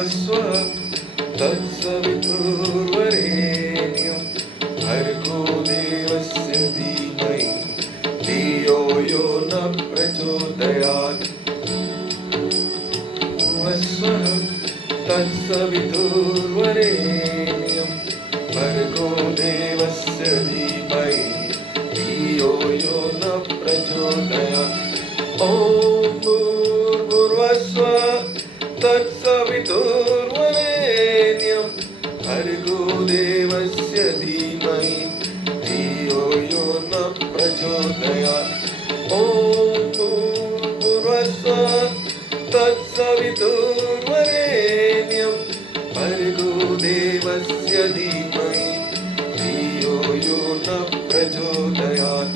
भूर्भुवस्वः तत्सवितुर्वरेण्यं भर्गो देवस्य धीमहि धियो यो न प्रचोदयात्। भुवस्वः तत्सवितुर्वरेण्यं भर्गो देवस्य धीमहि धियो यो न प्रचोदयात्। ॐ भूर्भुवस्वः तत्सवितुर्वरेण्यं भर्गो देवस्य धीमहि धियो यो न प्रचोदयात्। ॐ भूर्भुवस्वः तत्सवितुर्वरेण्यं भर्गो देवस्य धीमहि धियो यो न प्रचोदयात्।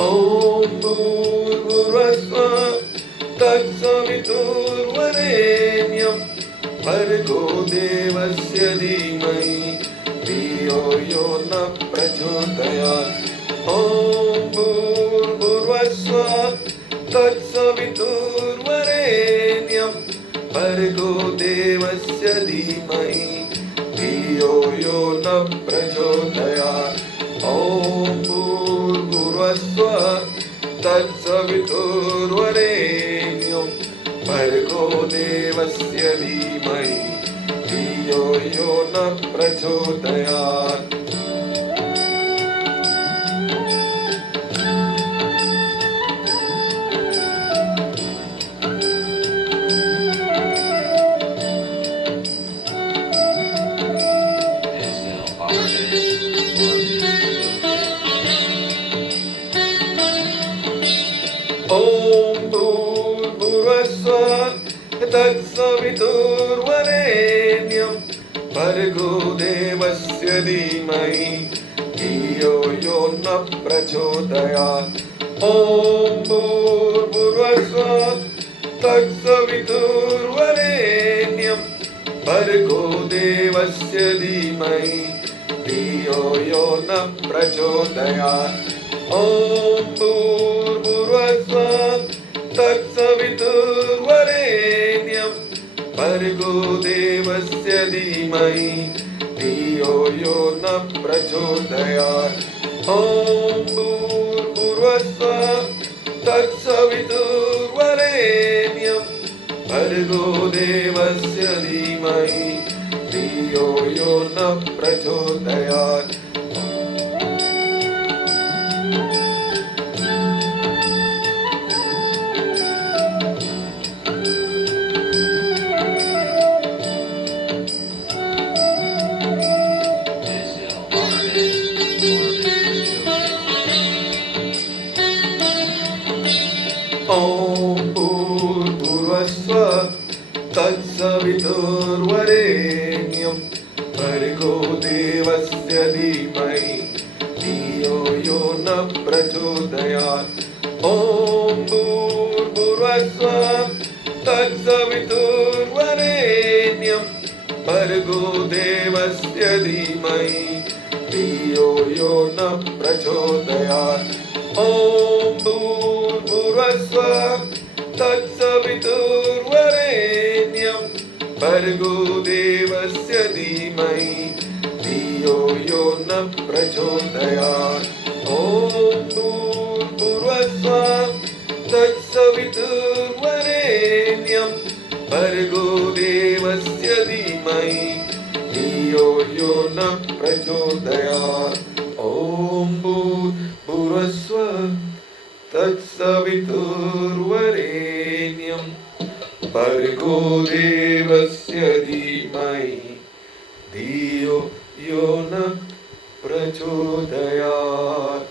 ॐ भूर्भुवस्वः तत्सवितुर्वरेण्यं भर्गो देवस्य धीमहि धियो यो न प्रचोदयात्। ॐ भूर्भुवस्वः तत्सवितुर्वरेण्यं भर्गो देवस्य धीमहि धियो यो न प्रचोदयात्। ॐ भूर्भुवस्वः तत्सवितुर्वरेण्यं भर्गो देवस्य धीमहि धियो यो न प्रचोदयात्। ॐ भूर्भुवस्वः तत्सवितुर्वरेण्यं भर्गो देवस्य धीमहि धियो यो न प्रचोदयात्। ॐ भूर्भुवस्वः तत्सवितुर्वरेण्यं भर्गो देवस्य धीमहि धियो यो न प्रचोदयात्। ॐ भूर्भुवस्वः तत्सवितुर्वरेण्यं भर्गो देवस्य धीमहि धियो यो न प्रचोदयात्। ॐ भूर्भुवस्वः तत्सवितुर्वरेण्यं भर्गो देवस्य धीमहि धियो यो न प्रचोदयात्। ॐ भूर्भुवस्वः तत्सवितुर्वरेण्यं भर्गो देवस्य धीमहि धियो यो न प्रचोदयात्। ॐ भूर्भुवस्वः तत्सवितुर्वरेण्यं भर्गो देवस्य धीमहि धियो यो न प्रचोदयात्। ॐ भूर्भुवस्वः तत्सवितुर्वरेण्यं भर्गो देवस्य धीमहि धियो यो न प्रचोदयात्। ॐ भूर्भुवस्वः तत्सवितुर्वरेण्यं भर्गो देवस्य धीमहि धियो यो न प्रचोदयात्। ॐ भूर्भुवस्वः तत्सवितुर्वरेण्यं भर्गो देवस्य धीमहि धियो यो न प्रचोदयात्। ॐ भूर्भुवस्वः तत्सवितुर्वरेण्यं भर्गो देवस्य धीमहि धियो यो न प्रचोदयात्।